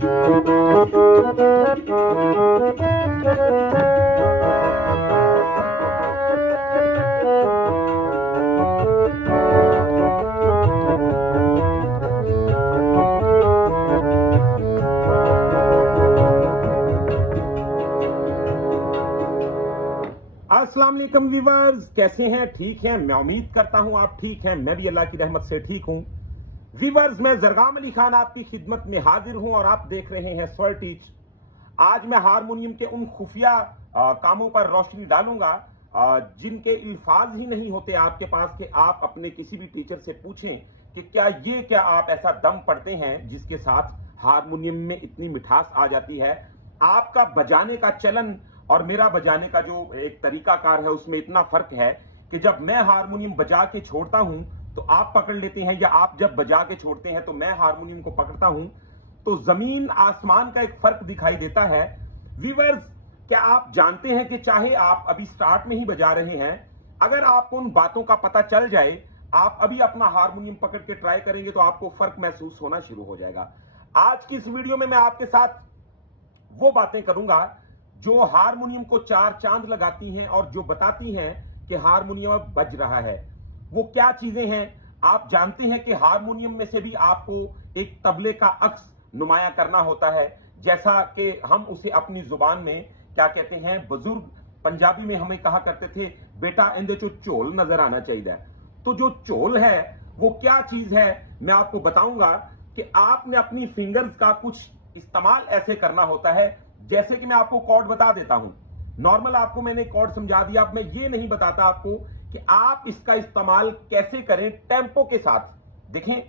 अस्सलाम वालेकुम व्यूअर्स, कैसे हैं? ठीक हैं? मैं उम्मीद करता हूं आप ठीक हैं। मैं भी अल्लाह की रहमत से ठीक हूं। व्यूअर्स, मैं जरगाम अली खान आपकी खिदमत में हाजिर हूं और आप देख रहे हैं स्वर टीच। आज मैं हारमोनियम के उन खुफिया कामों पर रोशनी डालूंगा जिनके अल्फाज ही नहीं होते आपके पास कि आप अपने किसी भी टीचर से पूछें कि क्या आप ऐसा दम पढ़ते हैं जिसके साथ हारमोनियम में इतनी मिठास आ जाती है। आपका बजाने का चलन और मेरा बजाने का जो एक तरीकाकार है उसमें इतना फर्क है कि जब मैं हारमोनियम बजा के छोड़ता हूं तो आप पकड़ लेते हैं, या आप जब बजा के छोड़ते हैं तो मैं हारमोनियम को पकड़ता हूं, तो जमीन आसमान का एक फर्क दिखाई देता है। व्यूअर्स, क्या आप जानते हैं कि चाहे आप अभी स्टार्ट में ही बजा रहे हैं, अगर आपको उन बातों का पता चल जाए, आप अभी अपना हारमोनियम पकड़ के ट्राई करेंगे तो आपको फर्क महसूस होना शुरू हो जाएगा। आज की इस वीडियो में मैं आपके साथ वो बातें करूंगा जो हारमोनियम को चार चांद लगाती हैं और जो बताती हैं कि हारमोनियम अब बज रहा है। वो क्या चीजें हैं? आप जानते हैं कि हारमोनियम में से भी आपको एक तबले का अक्स नुमाया करना होता है, जैसा कि हम उसे अपनी जुबान में क्या कहते हैं, बुजुर्ग पंजाबी में हमें कहा करते थे, बेटा इंदे चो चोल नजर आना चाहिए। तो जो चोल है वो क्या चीज है, मैं आपको बताऊंगा कि आपने अपनी फिंगर्स का कुछ इस्तेमाल ऐसे करना होता है। जैसे कि मैं आपको कॉर्ड बता देता हूं, नॉर्मल आपको मैंने कॉर्ड समझा दिया। अब मैं ये नहीं बताता आपको कि आप इसका इस्तेमाल कैसे करें टेम्पो के साथ। देखें,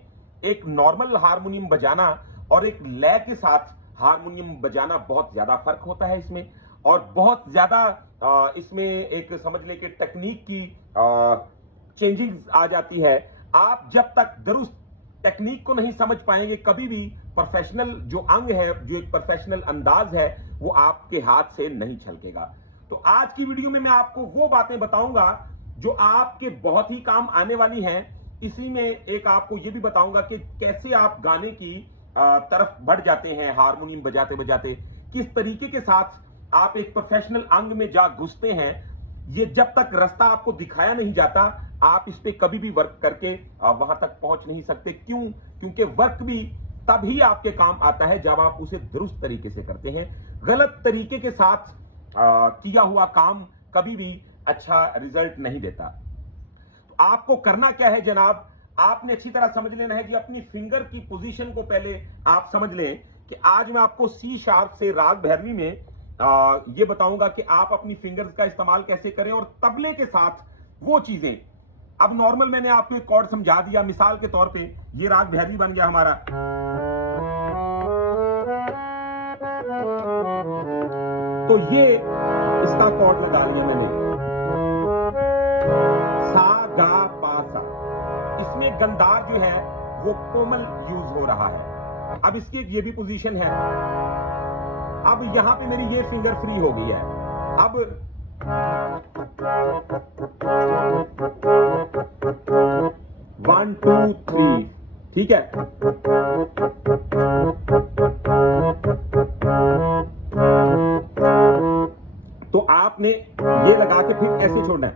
एक नॉर्मल हारमोनियम बजाना और एक लय के साथ हारमोनियम बजाना बहुत ज्यादा फर्क होता है इसमें, और बहुत ज्यादा इसमें एक समझ लें कि टेक्निक की चेंजिंग आ जाती है। आप जब तक दुरुस्त टेक्निक को नहीं समझ पाएंगे, कभी भी प्रोफेशनल जो अंग है, जो एक प्रोफेशनल अंदाज है, वो आपके हाथ से नहीं छलकेगा। तो आज की वीडियो में मैं आपको वो बातें बताऊंगा जो आपके बहुत ही काम आने वाली हैं। इसी में एक आपको ये भी बताऊंगा कि कैसे आप गाने की तरफ बढ़ जाते हैं हारमोनियम बजाते बजाते, किस तरीके के साथ आप एक प्रोफेशनल अंग में जा घुसते हैं। ये जब तक रास्ता आपको दिखाया नहीं जाता, आप इस पे कभी भी वर्क करके वहां तक पहुंच नहीं सकते। क्यों? क्योंकि वर्क भी तभी आपके काम आता है जब आप उसे दुरुस्त तरीके से करते हैं। गलत तरीके के साथ किया हुआ काम कभी भी अच्छा रिजल्ट नहीं देता। तो आपको करना क्या है जनाब, आपने अच्छी तरह समझ लेना है कि अपनी फिंगर की पोजीशन को पहले आप समझ लें कि आज मैं आपको सी शार्प से राग भैरवी में ये बताऊंगा कि आप अपनी फिंगर्स का इस्तेमाल कैसे करें, और तबले के साथ वो चीजें। अब नॉर्मल मैंने आपको एक कॉर्ड समझा दिया, मिसाल के तौर पे ये राग भैरवी बन गया हमारा। तो ये इसका कॉर्ड लगा लिया मैंने, सा गा पा सा। इसमें गंधार जो है वो कोमल यूज हो रहा है। अब इसकी एक ये भी पोजीशन है। अब यहां पे मेरी ये फिंगर फ्री हो गई है। अब 1 2 3, ठीक है। तो आपने ये लगा के फिर ऐसे छोड़ना है।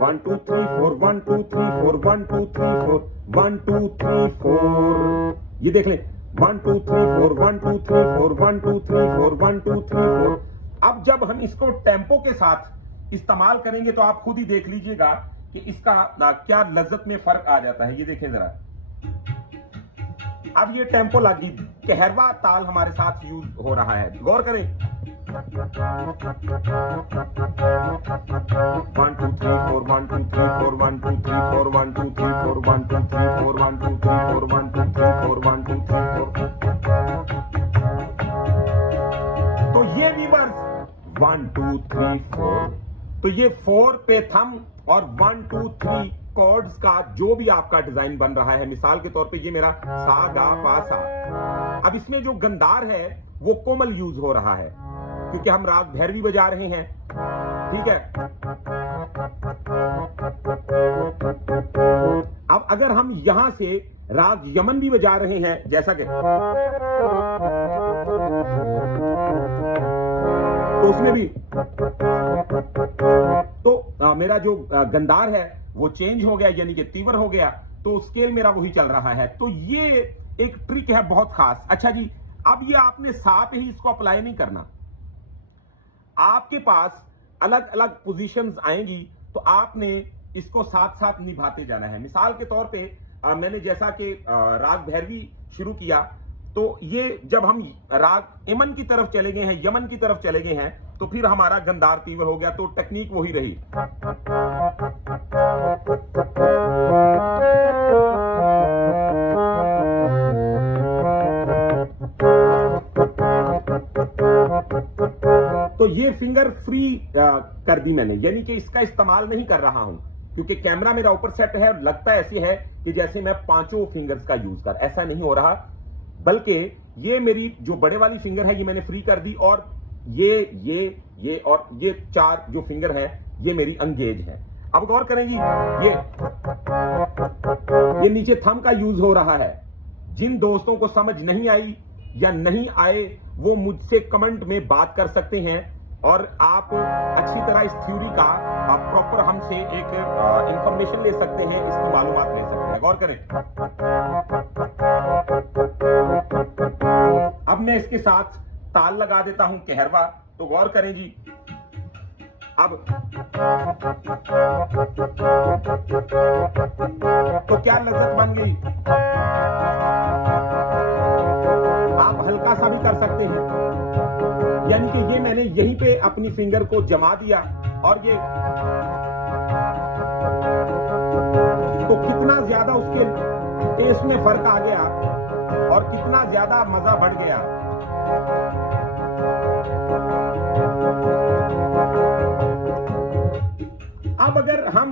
1 2 3 4, 1 2 3 4, 1 2 3 4, 1 2 3 4। ये देख लें, 1 2 3 4, 1 2 3 4, 1 2 3 4, 1 2 3 4। अब जब हम इसको टेम्पो के साथ इस्तेमाल करेंगे तो आप खुद ही देख लीजिएगा कि इसका क्या लज्जत में फर्क आ जाता है। ये देखें जरा, अब ये टेम्पो लगी, कहरवा ताल हमारे साथ यूज हो रहा है। गौर करें, 1 2 3 4, 1 2 3 4, 1 2 3 4, 1 2 3 4, 1 2 3 4, 1 2 3 4, 1 2 3 4, 1 2 3 4। तो ये व्यूअर्स 1 2 3 4, तो ये 4 पे थम और 1 2 3 कॉर्ड्स का जो भी आपका डिजाइन बन रहा है। मिसाल के तौर पे ये मेरा सा गा पा सा। अब इसमें जो गंधार है वो कोमल यूज हो रहा है क्योंकि हम राग भैरवी बजा रहे हैं, ठीक है। अब अगर हम यहां से राग यमन भी बजा रहे हैं, जैसा कि तो उसमें भी तो मेरा जो गंदार है वो चेंज हो गया, यानी कि तीव्र हो गया, तो स्केल मेरा वही चल रहा है। तो ये एक ट्रिक है बहुत खास। अच्छा जी, अब ये आपने साथ ही इसको अप्लाई नहीं करना, आपके पास अलग अलग पोजीशंस आएंगी, तो आपने इसको साथ साथ निभाते जाना है। मिसाल के तौर पे मैंने जैसा कि राग भैरवी शुरू किया, तो ये जब हम राग यमन की तरफ चले गए हैं, यमन की तरफ चले गए हैं, तो फिर हमारा गंदार तीव्र हो गया, तो टेक्निक वही रही। तो ये फिंगर फ्री कर दी मैंने, यानी कि इसका इस्तेमाल नहीं कर रहा हूं, क्योंकि कैमरा मेरा ऊपर सेट है और लगता ऐसे है कि जैसे मैं 5 फिंगर्स का यूज कर, ऐसा नहीं हो रहा, बल्कि ये मेरी जो बड़े वाली फिंगर है ये मैंने फ्री कर दी, और ये और ये 4 जो फिंगर है ये मेरी अंगेज है। अब गौर करेंगी, ये नीचे थंब का यूज हो रहा है। जिन दोस्तों को समझ नहीं आई या नहीं आए वो मुझसे कमेंट में बात कर सकते हैं, और आप अच्छी तरह इस थ्योरी का आप प्रॉपर हमसे एक इंफॉर्मेशन ले सकते हैं, इसकी मालूमात ले सकते हैं। गौर करें, अब मैं इसके साथ ताल लगा देता हूं कहरवा, तो गौर करें जी। अब तो क्या लज्जत बन गई। आप हल्का सा भी कर सकते हैं, यानी कि ये मैंने यहीं पे अपनी फिंगर को जमा दिया, और ये तो कितना ज्यादा उसके टेस्ट में फर्क आ गया और कितना ज्यादा मजा बढ़ गया। अब अगर हम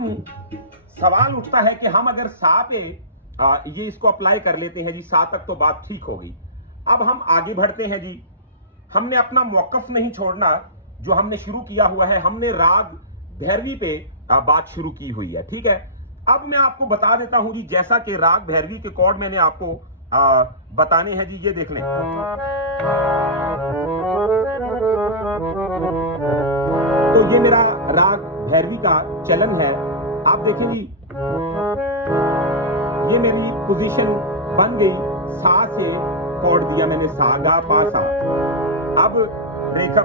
सवाल उठता है कि हम अगर सा पे ये इसको अप्लाई कर लेते हैं जी, सा तक तो बात ठीक हो गई। अब हम आगे बढ़ते हैं जी, हमने अपना मौकफ नहीं छोड़ना, जो हमने शुरू किया हुआ है, हमने राग भैरवी पे बात शुरू की हुई है, ठीक है। अब मैं आपको बता देता हूं जी, जैसा कि राग भैरवी के कॉर्ड मैंने आपको बताने हैं जी, ये देख लें। तो ये मेरा राग भैरवी का चलन है, आप देखें जी, ये मेरी पोजीशन बन गई, सा से कॉर्ड दिया मैंने, सा गा पा सा। अब रेखा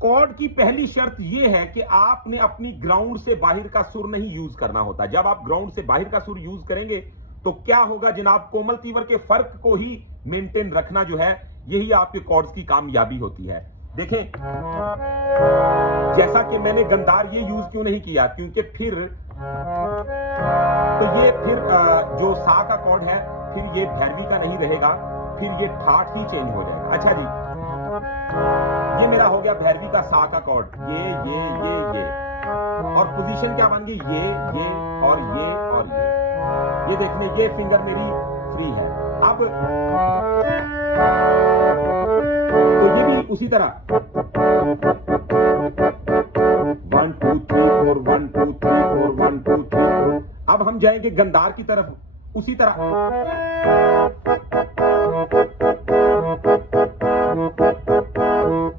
कॉर्ड की पहली शर्त यह है कि आपने अपनी ग्राउंड से बाहर का सुर नहीं यूज करना होता। जब आप ग्राउंड से बाहर का सुर यूज करेंगे तो क्या होगा जनाब, कोमल तीव्र के फर्क को ही मेंटेन रखना जो है, यही आपके कॉर्ड्स की कामयाबी होती है। देखें, जैसा कि मैंने गंदार ये यूज क्यों नहीं किया, क्योंकि फिर तो ये फिर जो सा का कॉर्ड है फिर ये भैरवी का नहीं रहेगा, फिर ये ठाठ ही चेंज हो जाएगा। अच्छा जी, ये मेरा हो गया भैरवी का सा का कॉर्ड, ये और पोजीशन क्या बन गई, ये और ये देखने, ये फिंगर मेरी फ्री है। अब तो ये भी उसी तरह 1 2 3 4 1 2 3 4 1 2 3 4। अब हम जाएंगे गंदार की तरफ, उसी तरह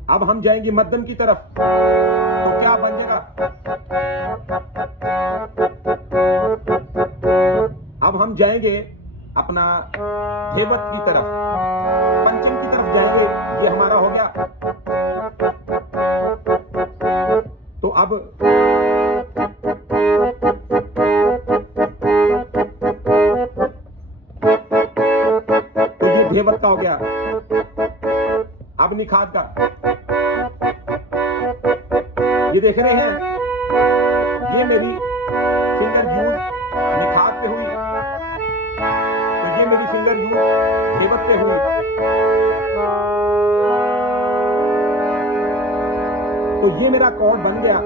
अब हम जाएंगे मध्यम की तरफ, तो क्या बन जाएगा, अब हम जाएंगे अपना धेवत की तरफ, पंचम की तरफ जाएंगे, ये हमारा हो गया। तो अब तो ये धेवत का हो गया। अब निखात का, ये देख रहे हैं, ये मेरी फिंगर यूज निखात पे हुई, तो ये मेरी फिंगर यूज धेवत पे हुई, तो ये मेरा कॉर्ड बन गया।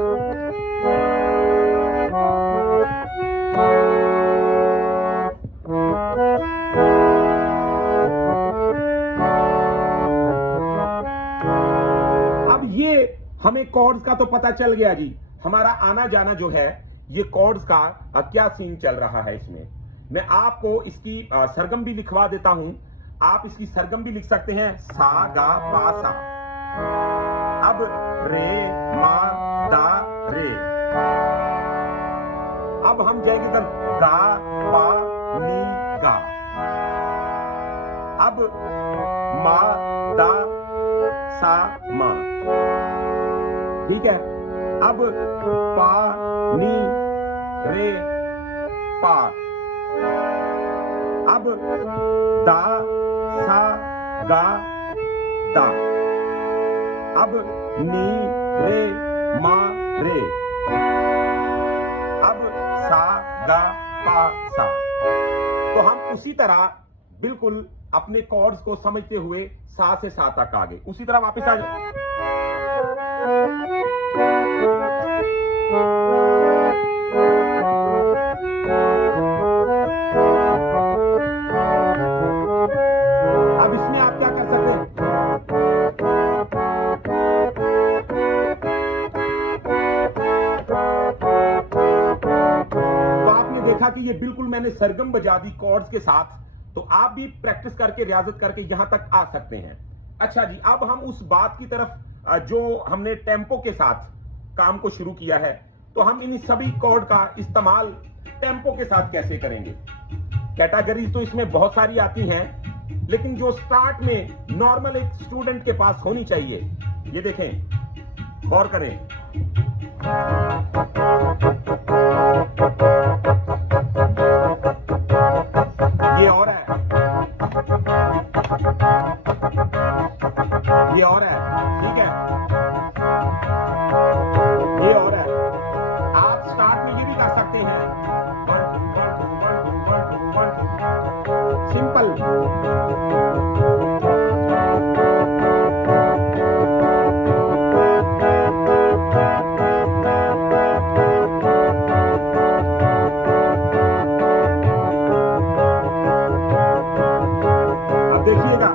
अब ये हमें कॉर्ड्स का तो पता चल गया जी, हमारा आना जाना जो है ये कॉर्ड्स का क्या सीन चल रहा है इसमें। मैं आपको इसकी सरगम भी लिखवा देता हूं। आप इसकी सरगम भी लिख सकते हैं, सा गा पा सा। अब रे मा दा रे। अब हम जाएंगे इधर, गा पा नी गा। अब मा दा सा मा, ठीक है। अब पा नी रे पा। अब दा सा गा दा। अब नी रे मा रे। अब सा गा पा सा। तो हम उसी तरह बिल्कुल अपने कॉर्ड्स को समझते हुए सा से सा तक आ गए। उसी तरह वापस आ जाए। अब इसमें आप क्या कर सकते हैं, तो आपने देखा कि ये बिल्कुल मैंने सरगम बजा दी कॉर्ड्स के साथ। तो आप भी प्रैक्टिस करके, रियाजत करके यहां तक आ सकते हैं। अच्छा जी, अब हम उस बात की तरफ जो हमने टेम्पो के साथ काम को शुरू किया है, तो हम इन सभी कॉर्ड का इस्तेमाल टेम्पो के साथ कैसे करेंगे। कैटेगरीज तो इसमें बहुत सारी आती हैं, लेकिन जो स्टार्ट में नॉर्मल एक स्टूडेंट के पास होनी चाहिए, ये देखें, गौर करें। ये और है, ये और है, ठीक है, ये और है। आप स्टार्ट में ये भी कर सकते हैं, 1 2 1 2 1 2 1 2 1 2, सिंपल। अब देखिएगा,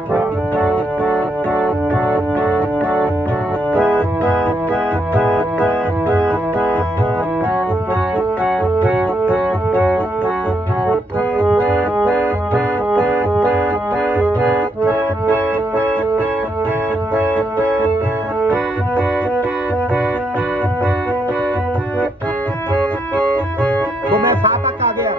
तो मैं सा तक आ गया।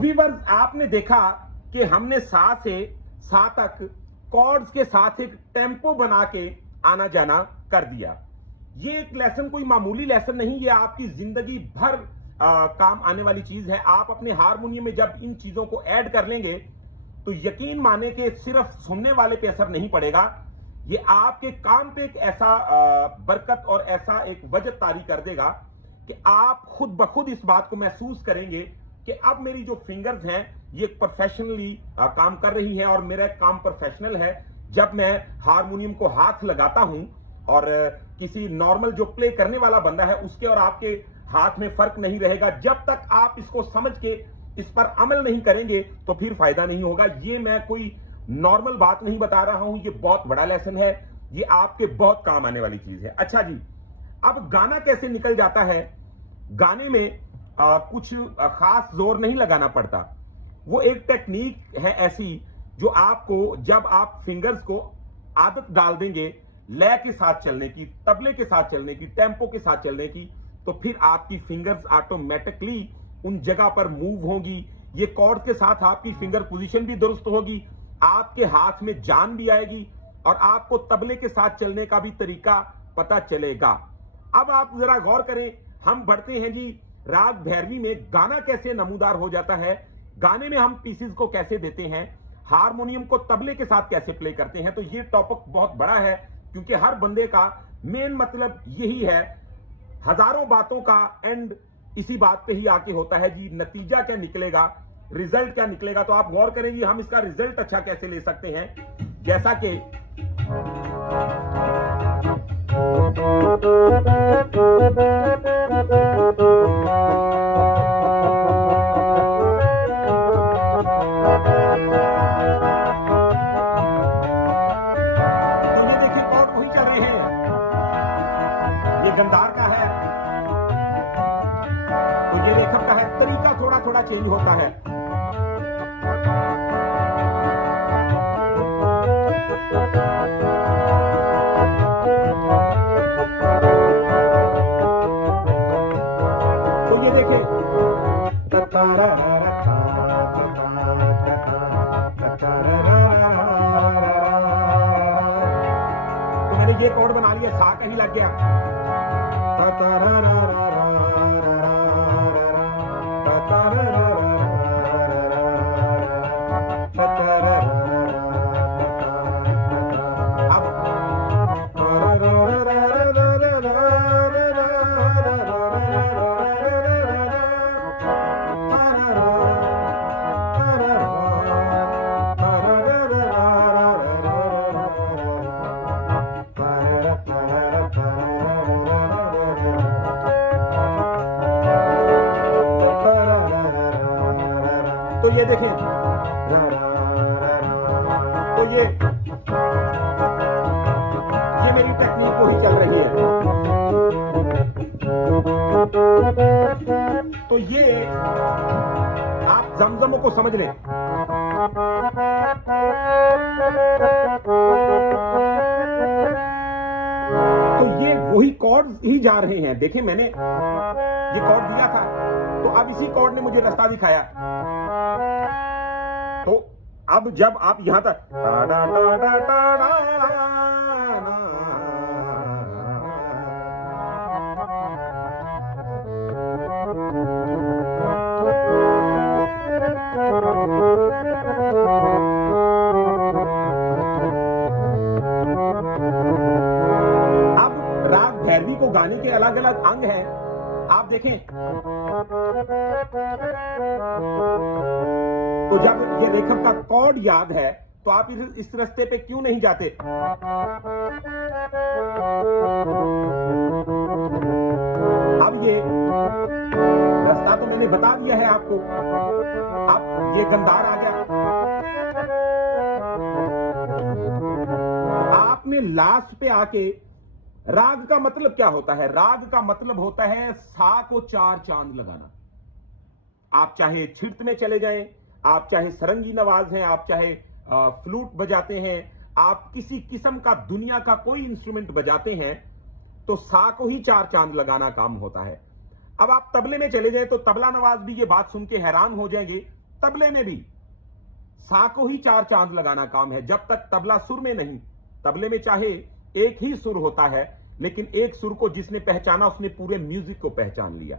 व्यूअर्स, आपने देखा कि हमने सा से सा तक कॉर्ड्स के साथ एक टेम्पो बना के आना जाना कर दिया। ये एक लेसन कोई मामूली लेसन नहीं, ये आपकी जिंदगी भर काम आने वाली चीज है। आप अपने हारमोनियम में जब इन चीजों को ऐड कर लेंगे, तो यकीन माने कि सिर्फ सुनने वाले पे असर नहीं पड़ेगा, ये आपके काम पे एक ऐसा बरकत और ऐसा एक वजह तारी कर देगा कि आप खुद ब खुद इस बात को महसूस करेंगे कि अब मेरी जो फिंगर्स हैं ये प्रोफेशनली काम कर रही है, और मेरा काम प्रोफेशनल है। जब मैं हारमोनियम को हाथ लगाता हूं, और किसी नॉर्मल जो प्ले करने वाला बंदा है उसके और आपके हाथ में फर्क नहीं रहेगा। जब तक आप इसको समझ के इस पर अमल नहीं करेंगे तो फिर फायदा नहीं होगा। ये मैं कोई नॉर्मल बात नहीं बता रहा हूं, ये बहुत बड़ा लेसन है, ये आपके बहुत काम आने वाली चीज है। अच्छा जी, अब गाना कैसे निकल जाता है। गाने में कुछ खास जोर नहीं लगाना पड़ता। वो एक टेक्निक है ऐसी जो आपको, जब आप फिंगर्स को आदत डाल देंगे लय के साथ चलने की, तबले के साथ चलने की, टेम्पो के साथ चलने की, तो फिर आपकी फिंगर्स ऑटोमेटिकली उन जगह पर मूव होगी। ये कॉर्ड के साथ आपकी फिंगर पोजीशन भी दुरुस्त होगी, आपके हाथ में जान भी आएगी, और आपको तबले के साथ चलने का भी तरीका पता चलेगा। अब आप जरा गौर करें, हम बढ़ते हैं जी राग भैरवी में। गाना कैसे नमूदार हो जाता है, गाने में हम पीसेस को कैसे देते हैं, हारमोनियम को तबले के साथ कैसे प्ले करते हैं। तो ये टॉपिक बहुत बड़ा है, क्योंकि हर बंदे का मेन मतलब यही है हजारों बातों का एंड इसी बात पे ही आके होता है जी, नतीजा क्या निकलेगा, रिजल्ट क्या निकलेगा। तो आप गौर करें जी, हम इसका रिजल्ट अच्छा कैसे ले सकते हैं, जैसा कि तो ये देखिए कॉर्ड वही चल रहे हैं, ये गंधार का है, तो ये रेखक का है, तरीका थोड़ा थोड़ा चेंज होता है। तो ये देखिए, तो मैंने ये कॉर्ड बना लिया, सा कहीं लग गया, तो ये देखें, तो ये मेरी टेक्निक वही चल रही है। तो ये आप जमजमों को समझ लें, तो ये वही कॉर्ड्स ही जा रहे हैं। देखें, मैंने ये कॉर्ड दिया था, तो अब इसी कॉर्ड ने मुझे रास्ता दिखाया। तो अब जब आप यहां तक अब राग भैरवी को गाने के अलग अलग अंग हैं, आप देखें। तो जब ये लेखक का कॉर्ड याद है तो आप इस रास्ते पे क्यों नहीं जाते। अब ये रास्ता तो मैंने बता दिया है आपको, अब ये गंधार आ गया। आपने लास्ट पे आके, राग का मतलब क्या होता है, राग का मतलब होता है सा को चार चांद लगाना। आप चाहे छिड़त में चले जाएं, आप चाहे सरंगी नवाज हैं, आप चाहे फ्लूट बजाते हैं, आप किसी किस्म का दुनिया का कोई इंस्ट्रूमेंट बजाते हैं, तो सा को ही चार चांद लगाना काम होता है। अब आप तबले में चले जाएं तो तबला नवाज भी ये बात सुन के हैरान हो जाएंगे, तबले में भी सा को ही चार चांद लगाना काम है, जब तक तबला सुर में नहीं। तबले में चाहे एक ही सुर होता है, लेकिन एक सुर को जिसने पहचाना उसने पूरे म्यूजिक को पहचान लिया।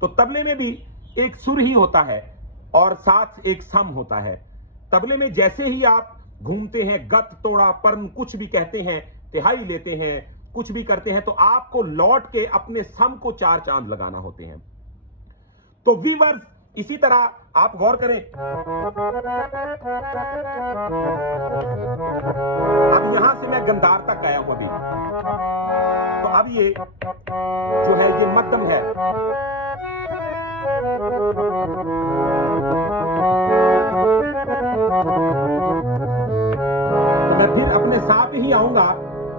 तो तबले में भी एक सुर ही होता है और साथ एक सम होता है। तबले में जैसे ही आप घूमते हैं, गत तोड़ा पर्न कुछ भी कहते हैं, तिहाई लेते हैं, कुछ भी करते हैं, तो आपको लौट के अपने सम को चार चांद लगाना होते हैं। तो वीवर्स, इसी तरह आप गौर करें, अब यहां से मैं गंधार तक आया हूं अभी, तो अब ये जो है ये मध्यम है। तो मैं फिर अपने साथ ही आऊंगा,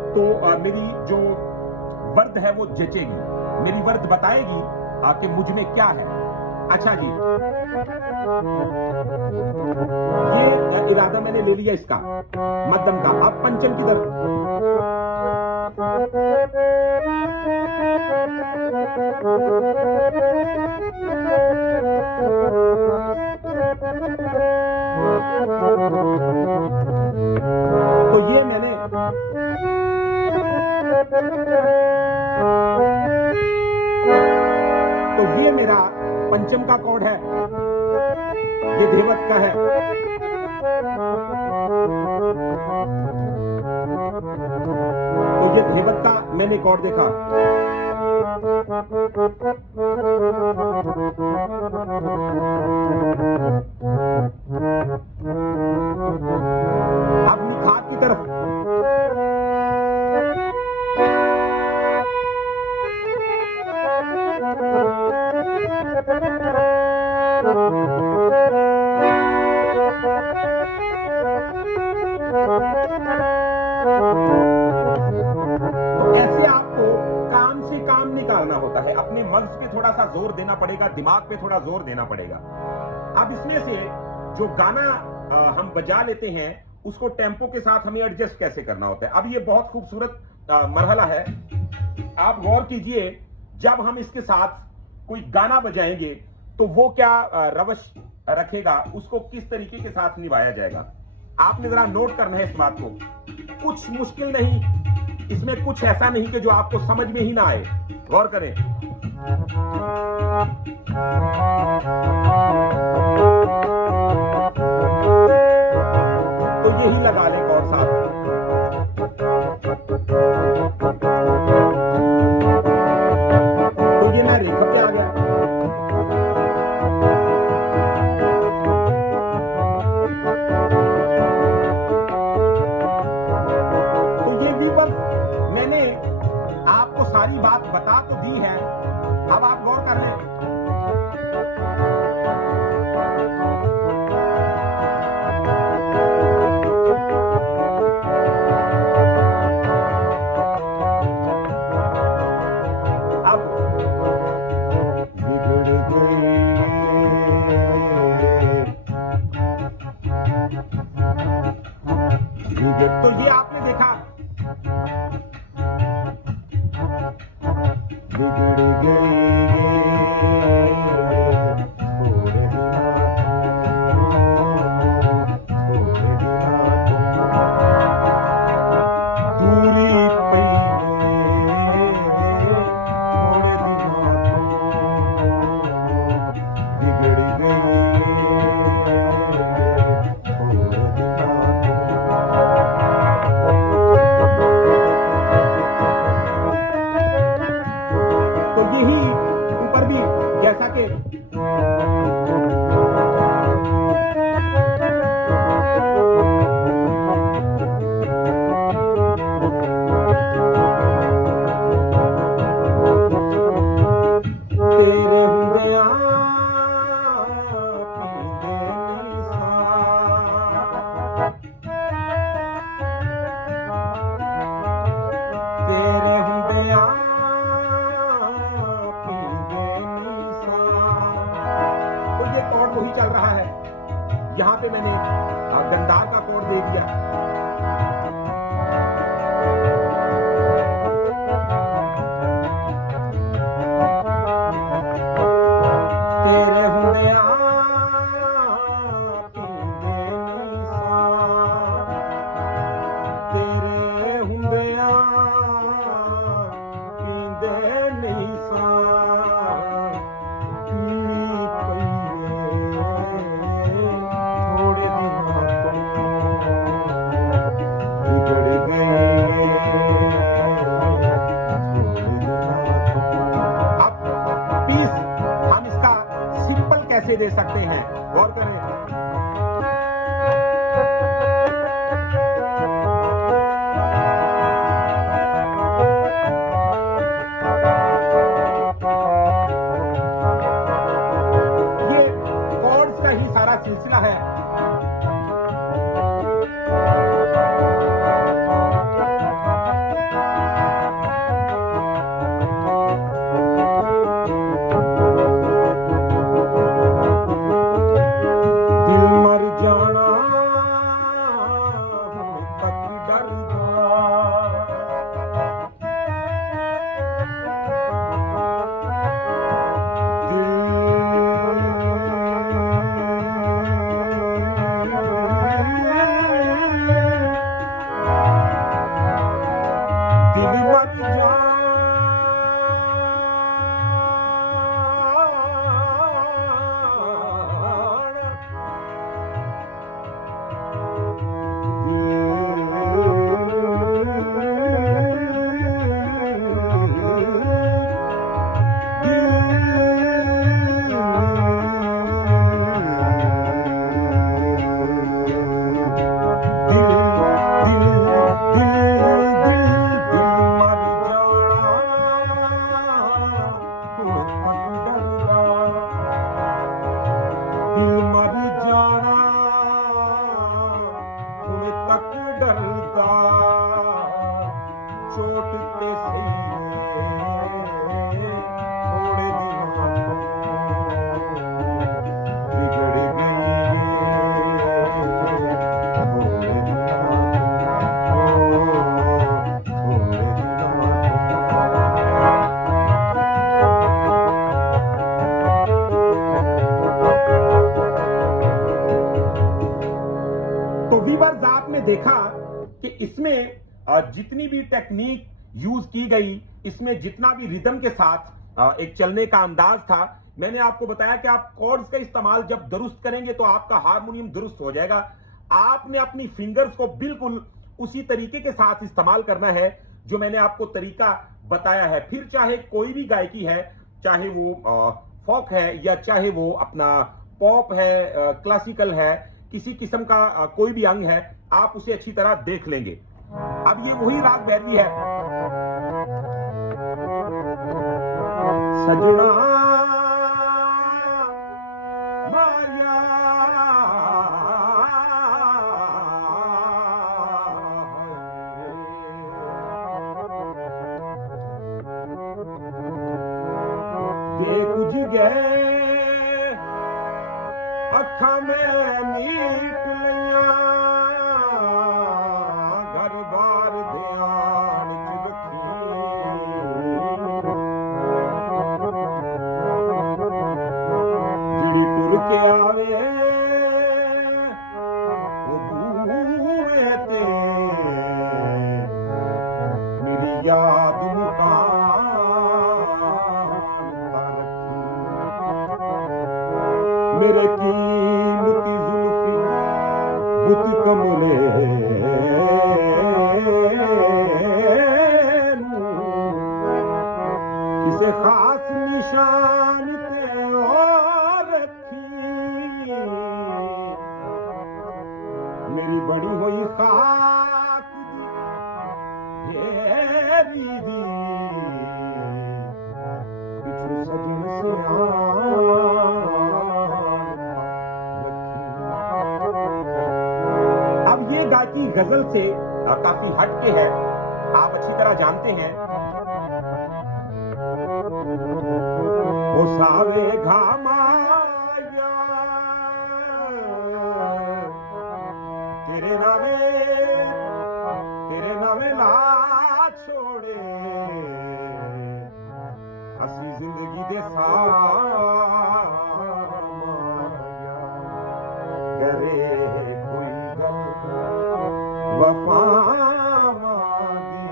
तो मेरी जो वर्द है वो जचेगी, मेरी वर्द बताएगी कि मुझ में क्या है। अच्छा जी, ये इरादा मैंने ले लिया इसका मध्यम का। अब पंचम की तरफ, तो ये मैंने तो ये मेरा पंचम का कॉर्ड है, ये धेवत का है। तो ये धेवत का मैंने कॉर्ड देखा, अब निखात की तरफ ऐसे आपको काम से काम निकालना होता है, अपने मगज पे थोड़ा सा जोर देना पड़ेगा, दिमाग पे थोड़ा जोर देना पड़ेगा। अब इसमें से जो गाना हम बजा लेते हैं उसको टेम्पो के साथ हमें एडजस्ट कैसे करना होता है। अब ये बहुत खूबसूरत मरहला है, आप गौर कीजिए। जब हम इसके साथ कोई गाना बजाएंगे तो वो क्या रवश रखेगा, उसको किस तरीके के साथ निभाया जाएगा, आपने जरा नोट करना है इस बात को। कुछ मुश्किल नहीं, इसमें कुछ ऐसा नहीं कि जो आपको समझ में ही ना आए, गौर करें। तो यही लगा लें और साथ तो ये मैं रेखा पे आ गया। तो ये भी बस मैंने आपको सारी बात बता तो दी है, अब आप गौर कर लें। तो ये आपने देखा, बिगड़ ऊपर भी जैसा कि तेरे हुंदिया तेरे हुंदिया कॉर्ड वही चल रहा है। यहां पे मैंने गंधार का कॉर्ड दे दिया। तेरे हुंदिया तेरे हुंदिया पींदे नहीं सा तो वीवर्स, आपने देखा कि इसमें जितनी भी टेक्निक यूज की गई, इसमें जितना भी रिदम के साथ एक चलने का अंदाज था, मैंने आपको बताया कि आप कॉर्ड्स का इस्तेमाल जब दुरुस्त करेंगे तो आपका हारमोनियम दुरुस्त हो जाएगा। आपने अपनी फिंगर्स को बिल्कुल उसी तरीके के साथ इस्तेमाल करना है जो मैंने आपको तरीका बताया है। फिर चाहे कोई भी गायकी है, चाहे वो फोक है या चाहे वो अपना पॉप है, क्लासिकल है, किसी किस्म का कोई भी अंग है, आप उसे अच्छी तरह देख लेंगे। अब ये वही राग भैरवी है। सजना माया दे कुछ गए अखा में मीट लिया, घर बार ध्यान च रखी, जिड़ी टुर के आवे वो बूहे ते मेरी याद मुकान रखी, मेरे कीमती जुल्फी बुत कमले किसे खास निशान ते और रखी, मेरी बड़ी हुई खाक दी दी पिछू सजन से अब ये गायकी गजल से काफी हटके है, आप अच्छी तरह जानते हैं। ओ सावे घामाया तेरे नावे ला छोड़े, असी जिंदगी दे सामाया करे कोई गल वफा दी,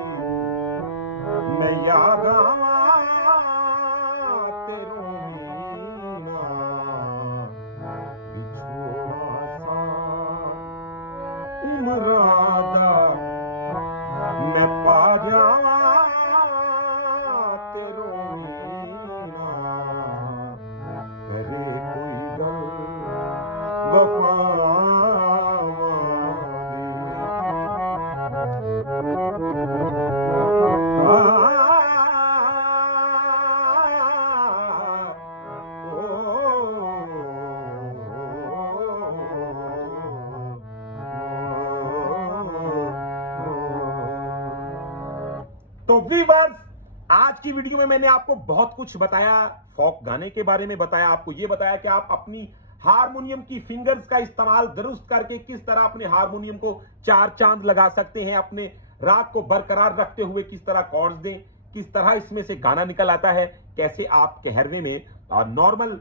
मैं याद आवा तेरो मीना बिछोड़ा सा उमरादा, मैं पा जावा तेरो मीना करे कोई गल वफा तो वीवर्स, आज की वीडियो में मैंने आपको बहुत कुछ बताया, फोक गाने के बारे में बताया, आपको यह बताया कि आप अपनी हारमोनियम की फिंगर्स का इस्तेमाल दुरुस्त करके किस तरह अपने हारमोनियम को चार चांद लगा सकते हैं, अपने राग को बरकरार रखते हुए किस तरह कॉर्ड्स दें, किस तरह इसमें से गाना निकल आता है, कैसे आप कहरवे में नॉर्मल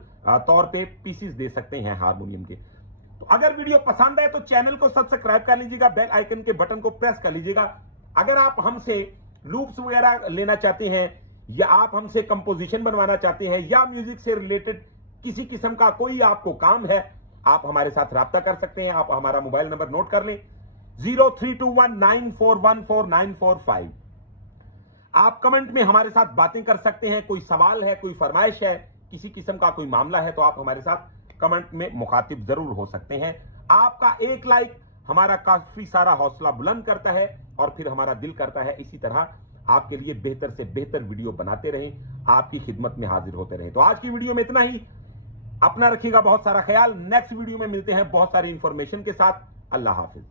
तौर पे पीसीस दे सकते हैं हारमोनियम के। तो अगर वीडियो पसंद आए तो चैनल को सब्सक्राइब कर लीजिएगा, बेल आइकन के बटन को प्रेस कर लीजिएगा। अगर आप हमसे लूप्स वगैरह लेना चाहते हैं या आप हमसे कंपोजिशन बनवाना चाहते हैं या म्यूजिक से रिलेटेड किसी किस्म का कोई आपको काम है, आप हमारे साथ राब्ता कर सकते हैं। आप हमारा मोबाइल नंबर नोट कर लें, 032194144945। आप कमेंट में हमारे साथ बातें कर सकते हैं, कोई सवाल है, कोई फरमाइश है, किसी किस्म का कोई मामला है तो आप हमारे साथ कमेंट में मुखातिब जरूर हो सकते हैं। आपका एक लाइक हमारा काफी सारा हौसला बुलंद करता है और फिर हमारा दिल करता है इसी तरह आपके लिए बेहतर से बेहतर वीडियो बनाते रहें, आपकी खिदमत में हाजिर होते रहें। तो आज की वीडियो में इतना ही, अपना रखिएगा बहुत सारा ख्याल। नेक्स्ट वीडियो में मिलते हैं बहुत सारी इंफॉर्मेशन के साथ। अल्लाह हाफिज।